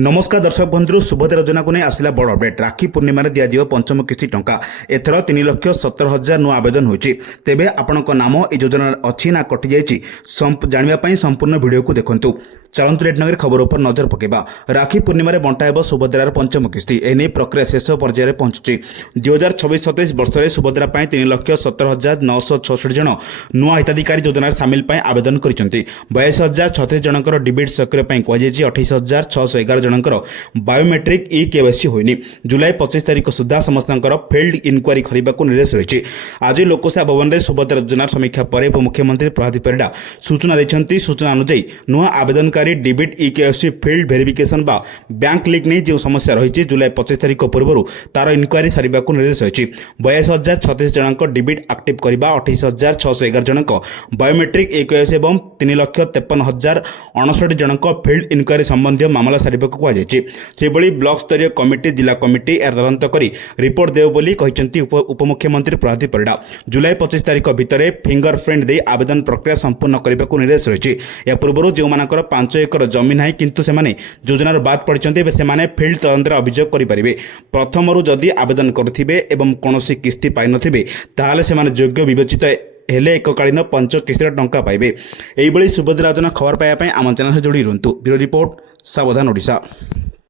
नमस्कार दर्शक बंधु सुभद्रा योजना को नहीं आसला बड़ अपडेट। राखी पूर्णिम दिज्व पंचम किस्ती टंका एथर 3,70,000 नुआ आवेदन होती। तेबे आपण नाम ए योजना अच्छी ना कटि जाइए जानापी संपूर्ण वीडियो को देखु। चलतु रेट नगर खबर पर नजर पकेबा। राखी पूर्णिम बंटाइब सुभद्रार पंचम किस्ती एने प्रक्रिया शेष पर्यायर पहुंची। 2026-27 वर्ष में सुभद्रा 3,70,966 जन नुआ हिताधिकारी योजनार सामिल आवेदन कर 22,036 जनकर डिबिट सक्रिय कहुई 28,611 जनकर बायोमेट्रिक इ केवाईसी होनी। जुलाई 25 तारिख सुधा समस्त फिल्ड इनक्वारी करने को निर्देश रही। आज लोकसेवा भवन में सुभद्रा योजनार समीक्षा पर उपमुख्यमंत्री प्रभात परिड़ा सूचना देते। सूचना अनुसार नुआ आवेदन डिबिट इ केवाईसी फिल्ड वेरिफिकेशन बा बैंक लिंक नहीं जो समस्या रही जुलाई 25 तारिख पूर्व तार इनक्वारी सारे को निर्देश रही। 22,036 जनक डिबिट एक्टिव करने 28,611 जनक बायोमेट्रिक इ केवाईसी और 3,53,059 जनक फिल्ड इनक्वारी संबंधी मामला सारे को कहुई। ब्लॉक स्तरीय कमिटी जिला कमिटी यार तदंत कर रिपोर्ट देव बोली उपमुख्यमंत्री प्रभात परिड़ा। जुलाई 25 तारिख भितर फिंगरप्रिंट दे आवेदन प्रक्रिया संपूर्ण करने को निर्देश रही। या पूर्व जो 5 एकर जमीन है किंतु से योजनार बाद पड़ते से फिल्ड तदंत अभियोग करेंगे। प्रथम जदि आवेदन करुवे एवं कौन किस्ती पाई नथिबे ताहले से योग्य विवेचित हेले एककालीन पंच किस्तीर टंका पाइबे। यही सुभद्रा योजना खबर पाइबा आम चैनल से जोड़ी रुहतु। ब्यूरो रिपोर्ट सावधान ओडिशा।